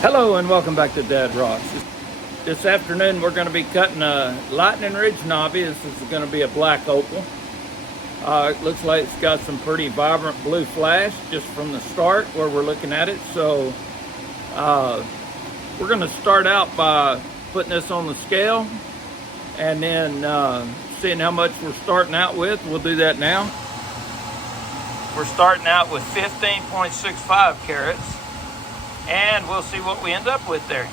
Hello and welcome back to Dad Rocks. This afternoon we're going to be cutting a Lightning Ridge knobby. This is going to be a black opal. It looks like it's got some pretty vibrant blue flash just from the start where we're looking at it. So we're going to start out by putting this on the scale and then seeing how much we're starting out with. We'll do that now. We're starting out with 15.65 carats. And we'll see what we end up with there.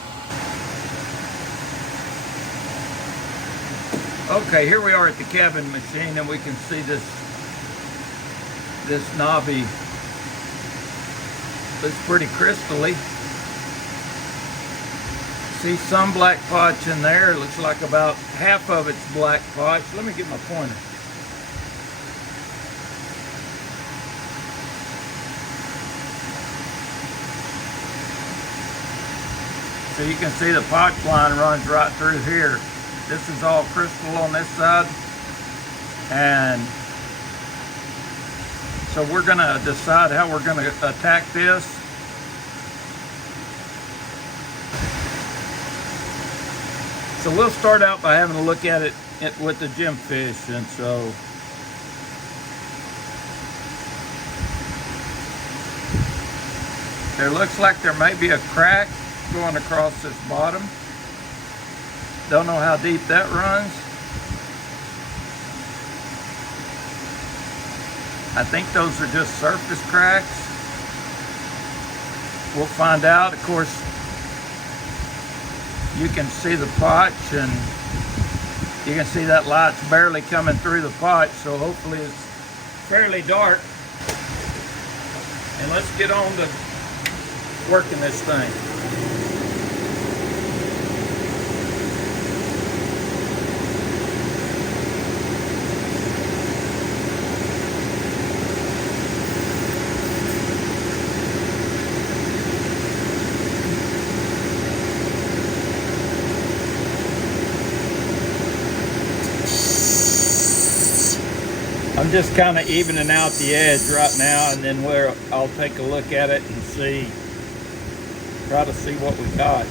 Okay, here we are at the cabin machine, and we can see this knobby looks pretty crystally. See some black potch in there. It looks like about half of it's black potch. Let me get my pointer. So you can see the potch line runs right through here. This is all crystal on this side. And so we're gonna decide how we're gonna attack this. So we'll start out by having a look at it with the gemfish. And so there looks like there may be a crack going across this bottom. Don't know how deep that runs. I think those are just surface cracks. We'll find out. Of course, you can see the potch, and you can see that light's barely coming through the potch, so hopefully it's fairly dark. And let's get on to working this thing. I'm just kind of evening out the edge right now, and then I'll take a look at it and try to see what we got.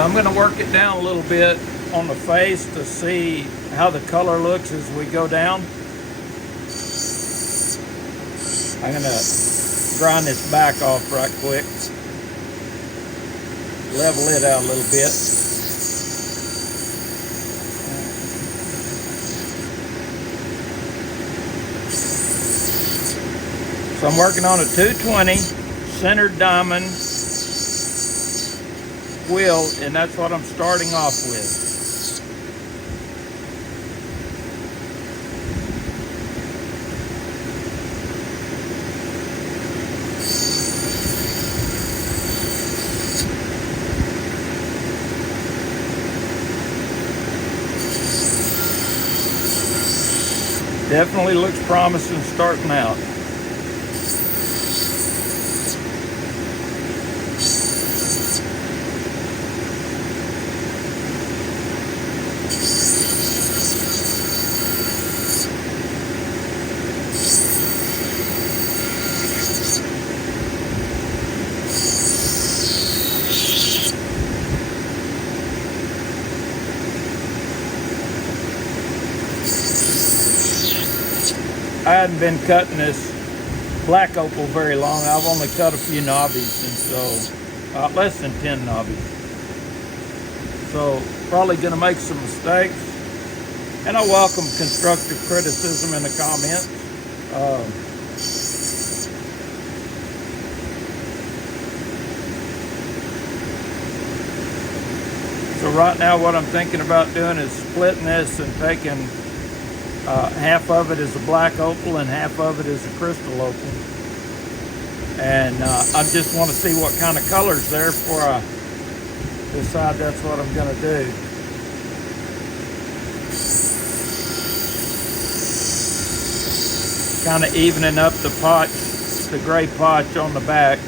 So I'm going to work it down a little bit on the face to see how the color looks as we go down. I'm going to grind this back off right quick. Level it out a little bit. So I'm working on a 220 centered diamond wheel, and that's what I'm starting off with. Definitely looks promising starting out. I hadn't been cutting this black opal very long. I've only cut a few knobbies, and so less than 10 knobbies. So probably going to make some mistakes, and I welcome constructive criticism in the comments. So So right now what I'm thinking about doing is splitting this and taking half of it is a black opal and half of it is a crystal opal. And I just want to see what kind of colors there before I decide that's what I'm going to do. Kind of evening up the potch, the gray potch on the back.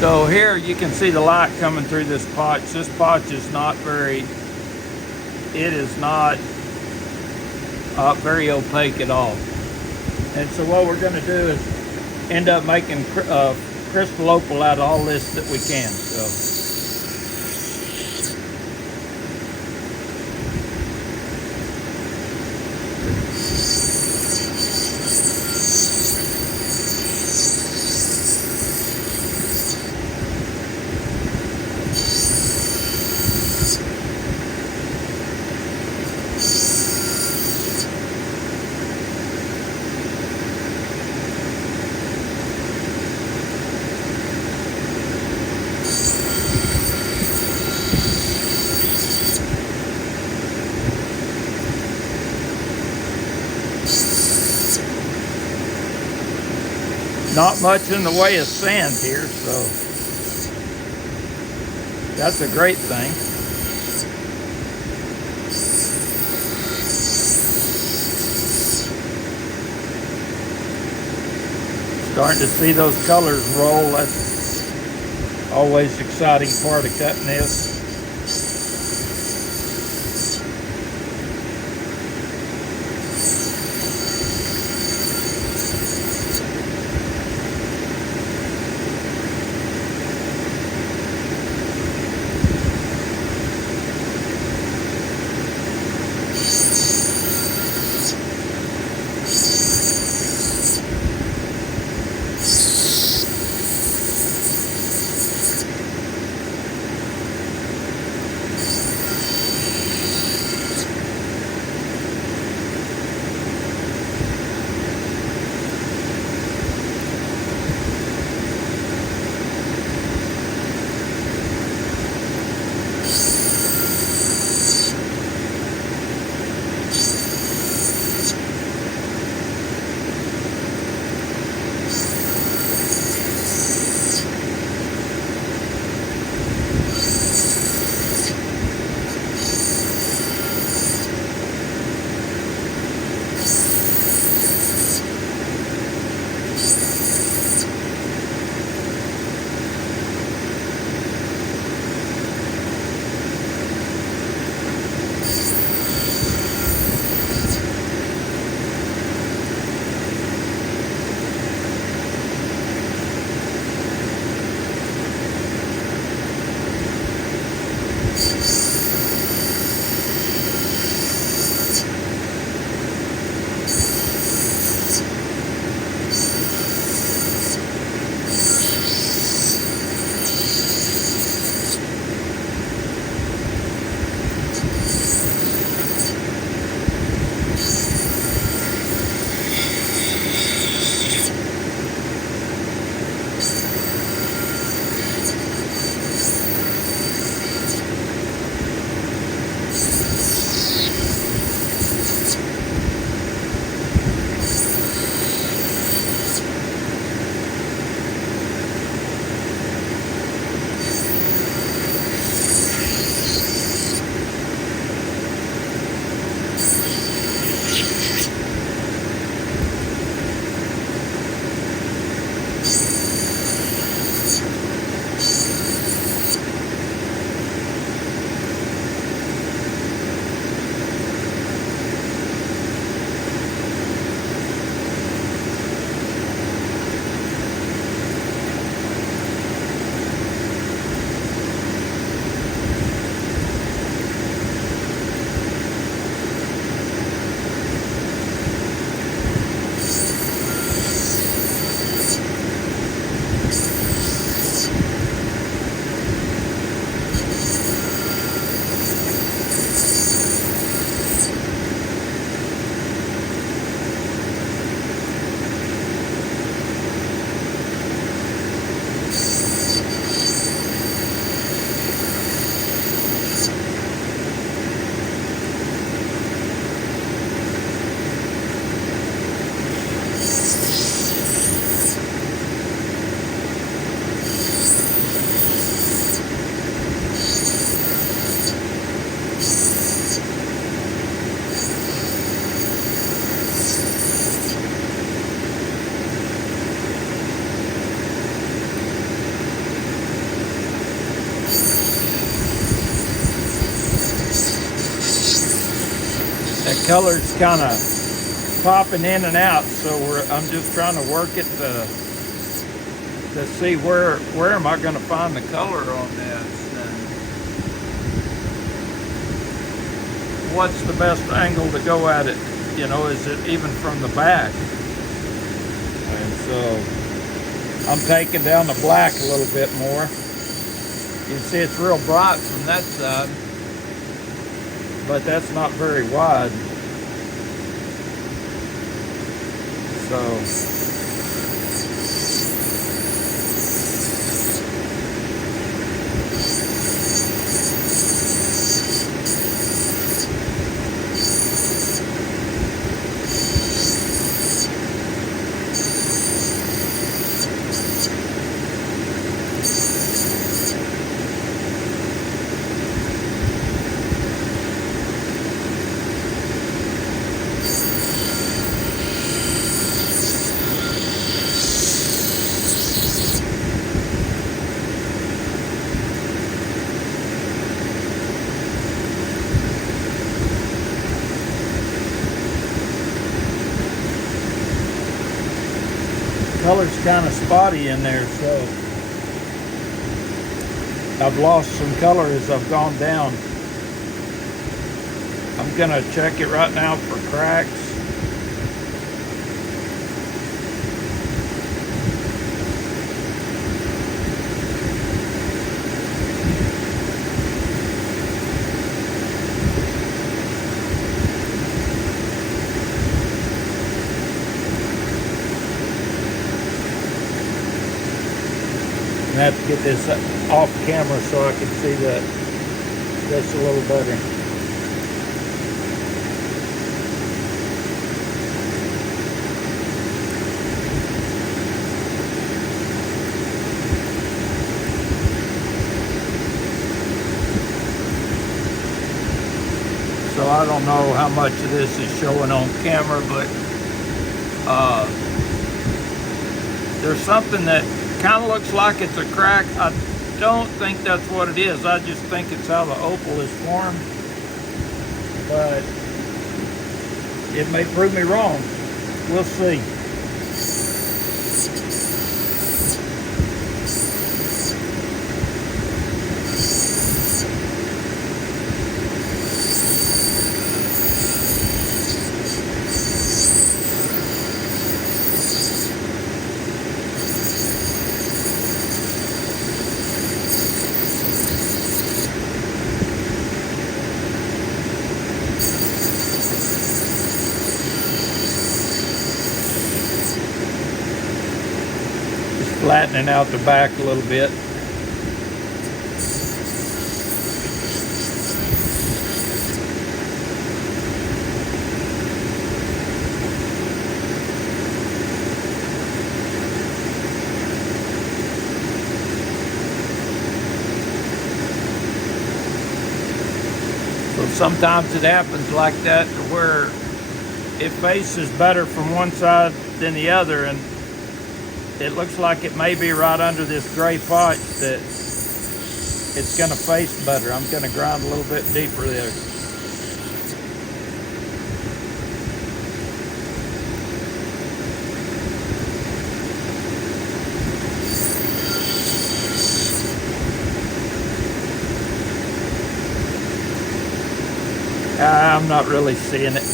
So here you can see the light coming through this potch. This potch is not very, it is not very opaque at all. And so what we're going to do is end up making crystal opal out of all this that we can. So. Not much in the way of sand here, so that's a great thing. Starting to see those colors roll. That's always an exciting part of cutting this. color's kind of popping in and out, so I'm just trying to work it to see where am I going to find the color on this, and what's the best angle to go at it. You know, is it even from the back? And so I'm taking down the black a little bit more. You can see it's real bright from that side, but that's not very wide. So color's kind of spotty in there, so I've lost some color as I've gone down. I'm gonna check it right now for cracks. I have to get this off camera so I can see this a little better. So I don't know how much of this is showing on camera, but there's something that kind of looks like it's a crack. I don't think that's what it is. I just think it's how the opal is formed, but it may prove me wrong. We'll see. Flattening out the back a little bit. So sometimes it happens like that, to where it faces better from one side than the other, and it looks like it may be right under this gray pot that it's going to face better. I'm going to grind a little bit deeper there. I'm not really seeing it.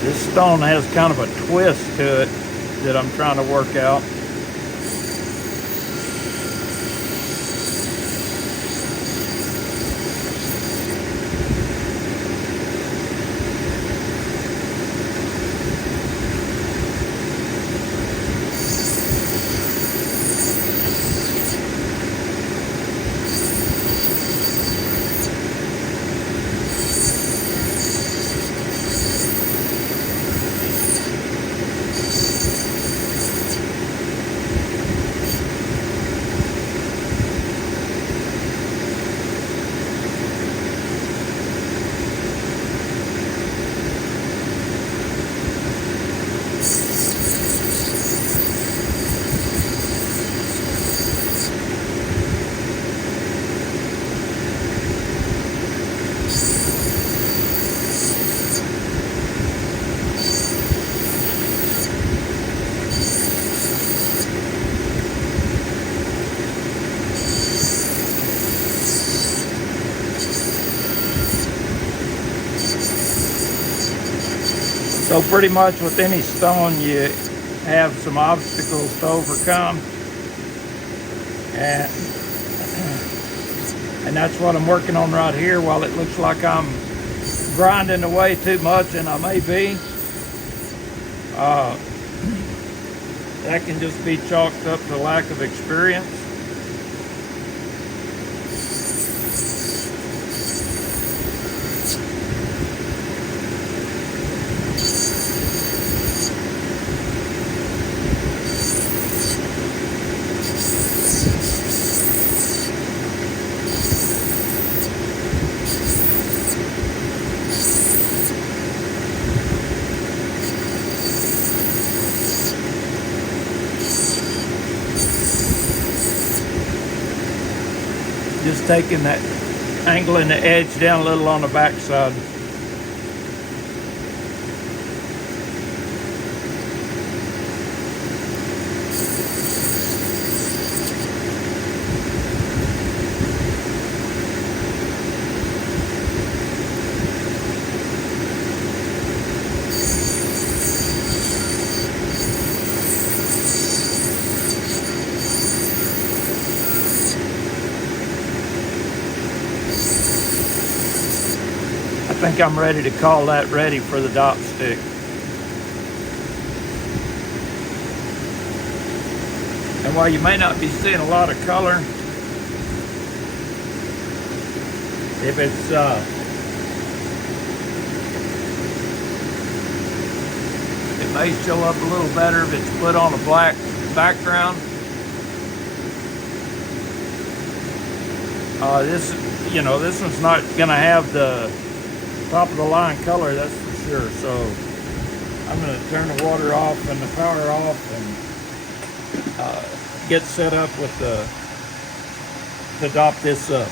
This stone has kind of a twist to it that I'm trying to work out. So pretty much with any stone, you have some obstacles to overcome. And that's what I'm working on right here. While it looks like I'm grinding away too much, and I may be, that can just be chalked up to lack of experience. Just taking that, angling the edge down a little on the back side. I think I'm ready to call that ready for the dot stick. And while you may not be seeing a lot of color, if it's it may show up a little better if it's put on a black background. This one's not gonna have the top of the line color, that's for sure. So I'm going to turn the water off and the power off and get set up with to dop this up.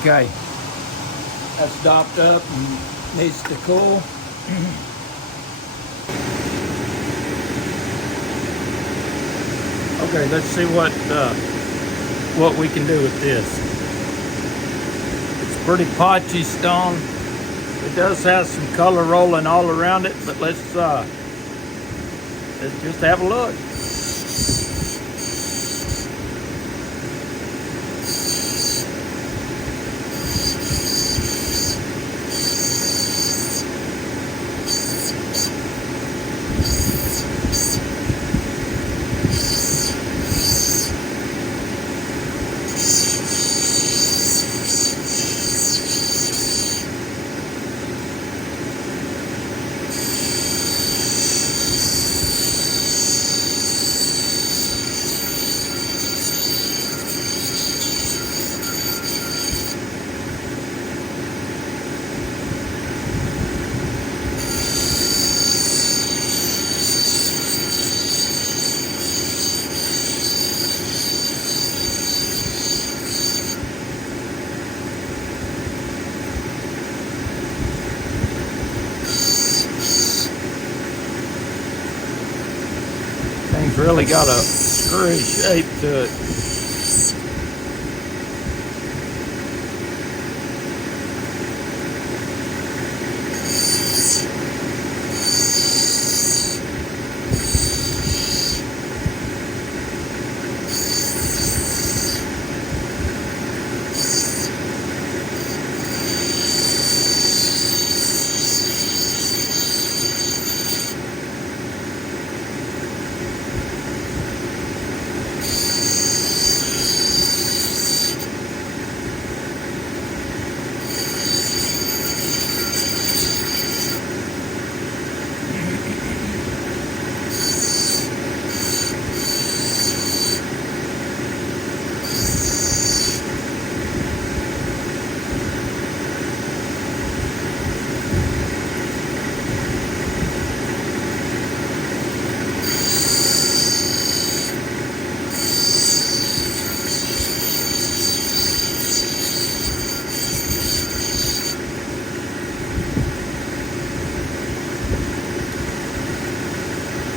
Okay, that's dopped up and needs to cool. Okay, let's see what we can do with this. It's pretty potchy stone. It does have some color rolling all around it, but let's just have a look. Thing's really got a screwy shape to it.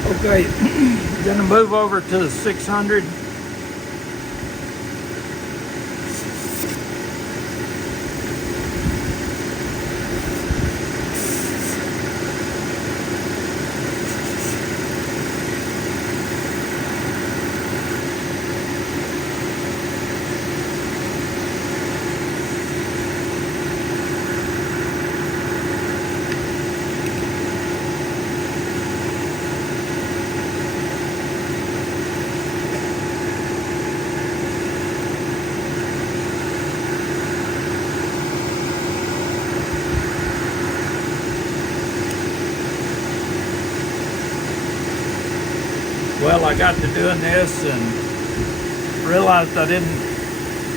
Okay, gonna move over to the 600. Well, I got to doing this and realized I didn't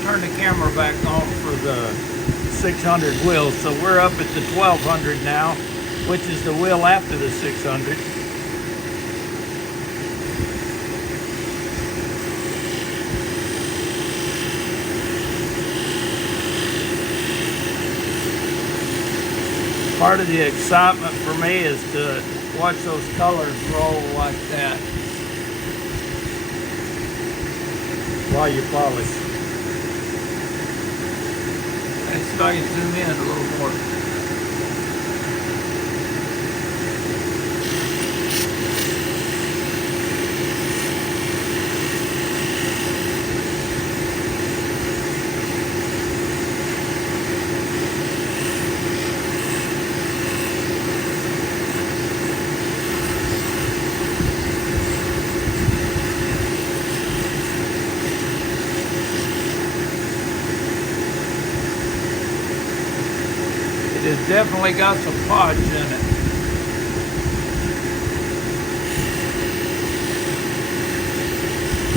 turn the camera back on for the 600 wheel, so we're up at the 1200 now, which is the wheel after the 600. Part of the excitement for me is to watch those colors roll like that while you polish. And so I can zoom in a little more. It's definitely got some punch in it.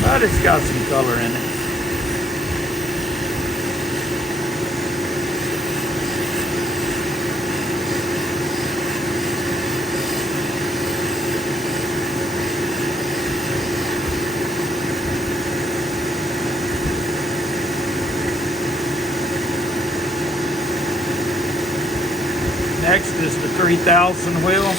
But it's got some color in it. Next is the 3000 wheel.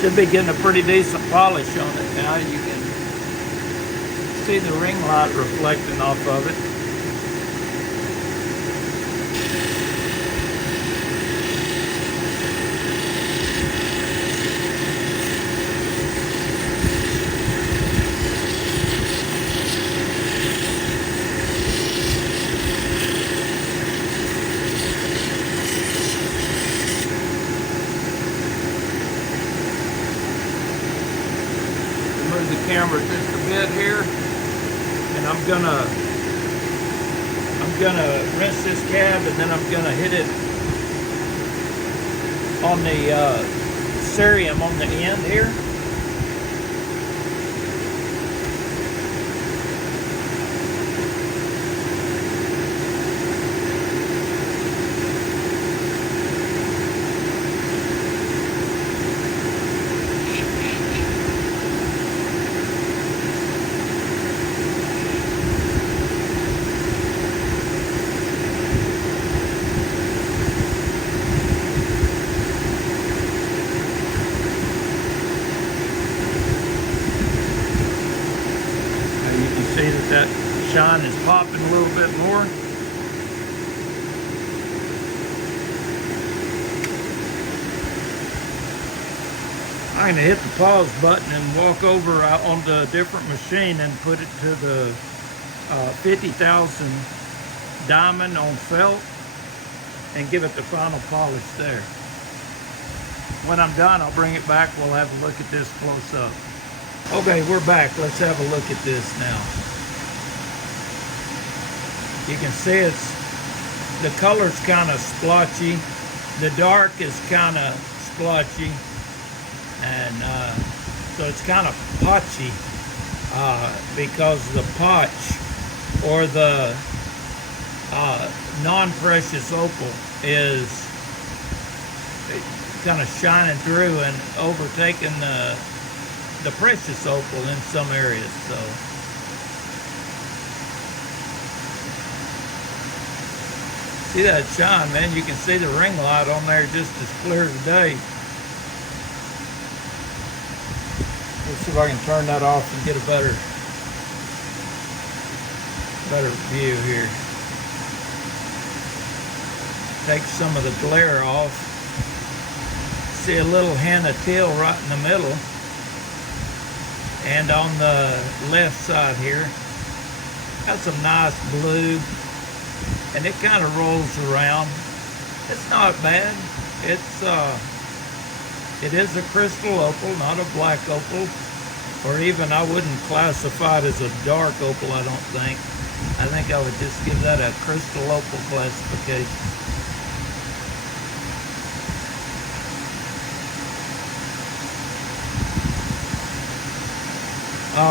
Should be getting a pretty decent polish on it now. You can see the ring light reflecting off of it. Move the camera just a bit here, and I'm gonna I'm gonna rinse this cab, and then I'm gonna hit it on the cerium on the end here. See that shine is popping a little bit more. I'm going to hit the pause button and walk over on the different machine and put it to the 50,000 diamond on felt and give it the final polish there. When I'm done, I'll bring it back. We'll have a look at this close up. Okay, we're back. Let's have a look at this now. You can see the color's kind of splotchy. The dark is kind of splotchy. And so it's kind of potchy because the potch or the non-precious opal is kind of shining through and overtaking the precious opal in some areas. So see that shine, man? You can see the ring light on there just as clear as day. Let's see if I can turn that off and get a better view here. Take some of the glare off. See a little hint of teal right in the middle. And on the left side here, got some nice blue. And it kind of rolls around. It's not bad. It is a crystal opal, not a black opal, or even I wouldn't classify it as a dark opal, I don't think. I think I would just give that a crystal opal classification.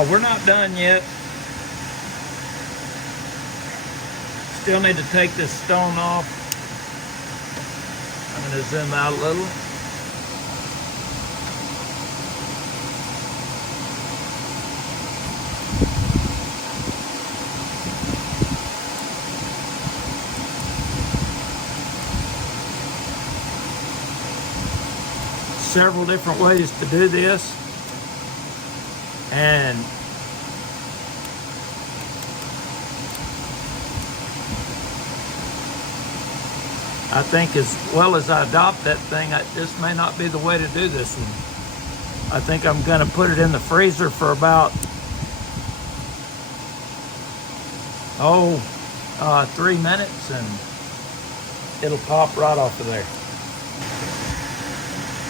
We're not done yet. Still need to take this stone off. I'm going to zoom out a little. Several different ways to do this, and I think as well as I adopt that thing, this may not be the way to do this one. I think I'm going to put it in the freezer for about 3 minutes, and it'll pop right off of there.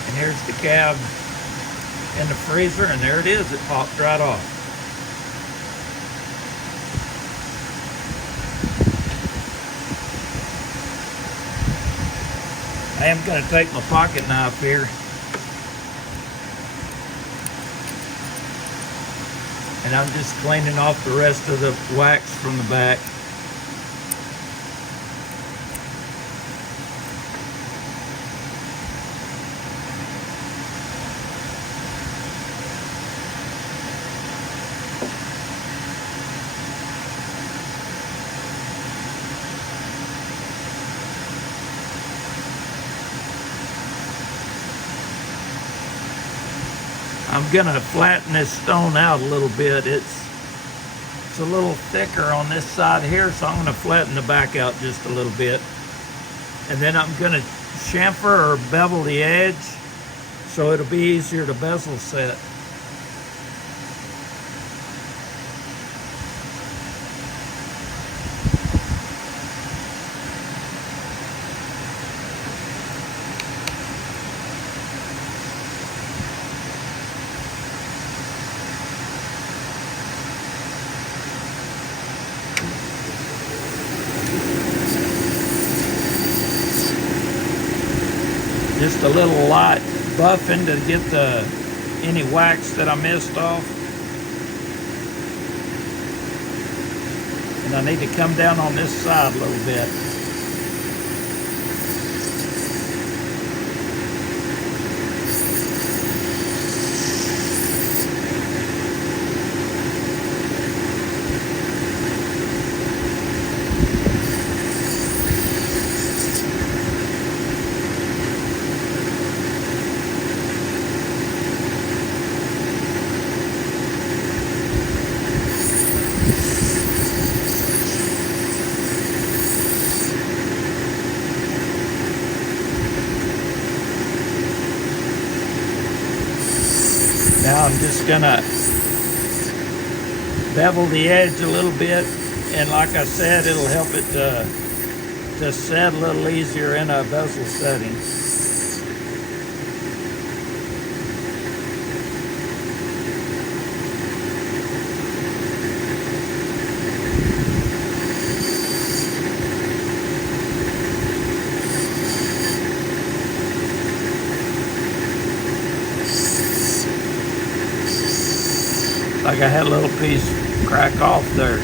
And here's the cab in the freezer, and there it is. It popped right off. I am going to take my pocket knife here and I'm just cleaning off the rest of the wax from the back. I'm gonna flatten this stone out a little bit. It's a little thicker on this side here, so I'm gonna flatten the back out just a little bit. And then I'm gonna chamfer or bevel the edge so it'll be easier to bezel set. Just a little light buffing to get any wax that I missed off. And I need to come down on this side a little bit. Now I'm just gonna bevel the edge a little bit, and like I said, it'll help it to set a little easier in a bezel setting. Like I had a little piece crack off there.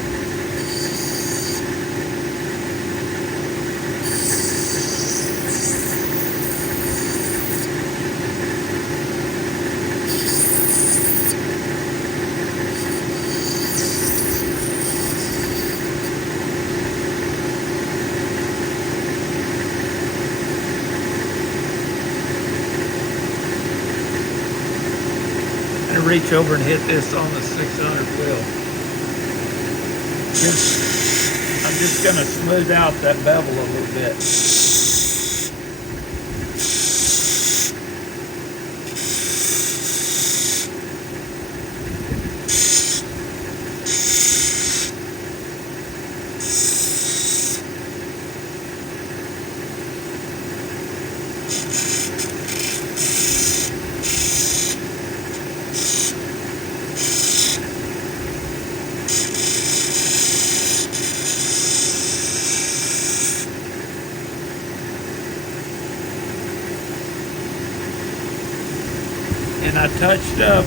Reach over and hit this on the 600 wheel. I'm just going to smooth out that bevel a little bit. And I touched up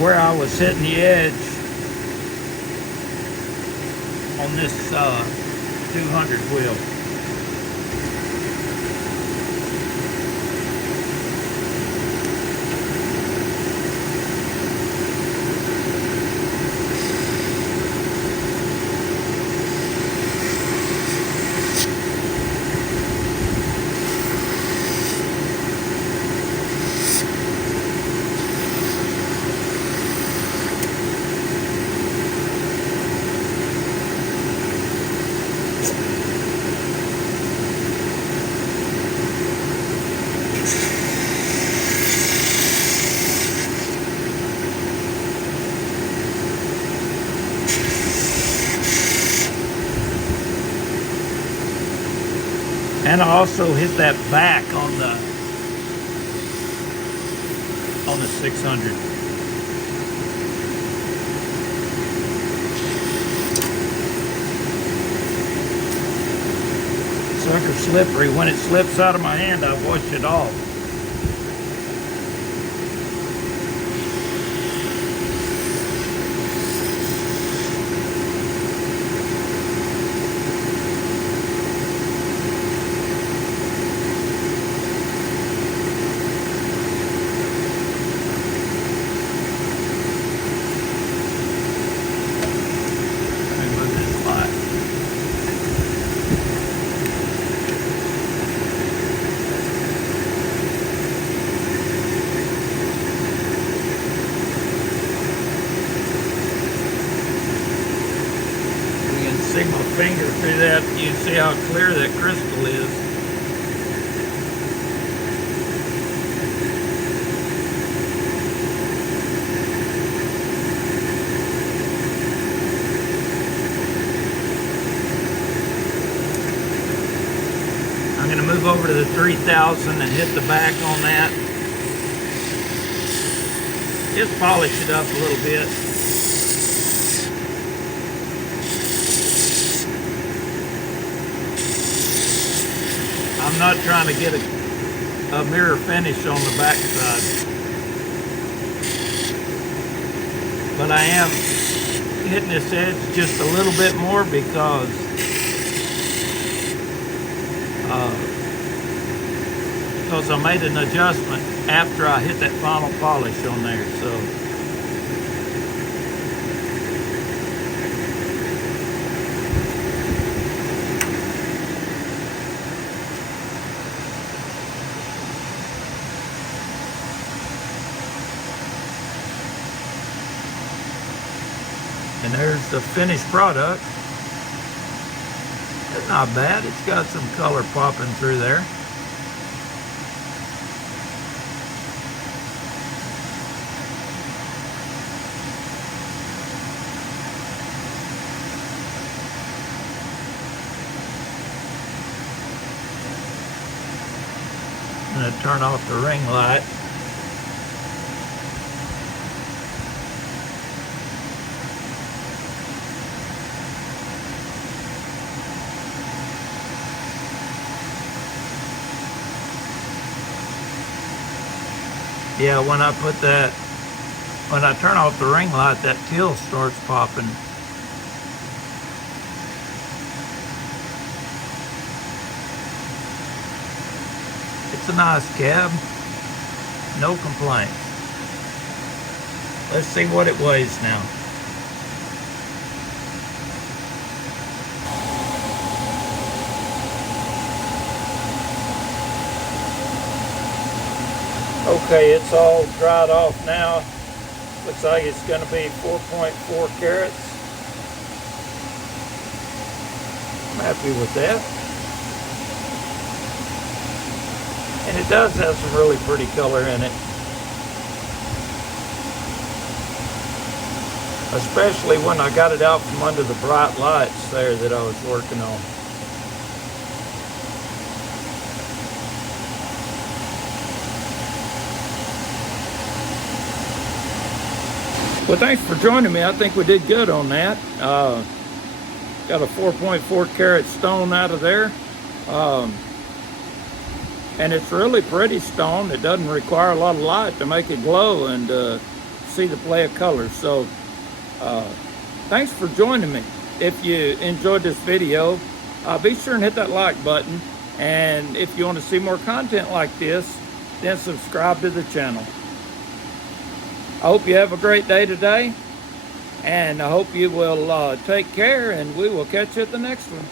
where I was hitting the edge on this 200 wheel. And I also hit that back on the 600. Sucker slippery. When it slips out of my hand, I wash it off. Stick my finger through that, you can see how clear that crystal is. I'm going to move over to the 3000 and hit the back on that. Just polish it up a little bit. I'm not trying to get a mirror finish on the back side. But I am hitting this edge just a little bit more because I made an adjustment after I hit that final polish on there. So and there's the finished product. It's not bad. It's got some color popping through there. I'm going to turn off the ring light. Yeah, when I turn off the ring light, that teal starts popping. It's a nice cab, no complaints. Let's see what it weighs now. Okay, it's all dried off now. Looks like it's going to be 4.4 carats. I'm happy with that. And it does have some really pretty color in it. Especially when I got it out from under the bright lights there that I was working on. Well, thanks for joining me. I think we did good on that. Got a 4.4 carat stone out of there. And it's really pretty stone. It doesn't require a lot of light to make it glow and see the play of colors. So thanks for joining me. If you enjoyed this video, be sure and hit that like button. And if you want to see more content like this, then subscribe to the channel. I hope you have a great day today, and I hope you will take care, and we will catch you at the next one.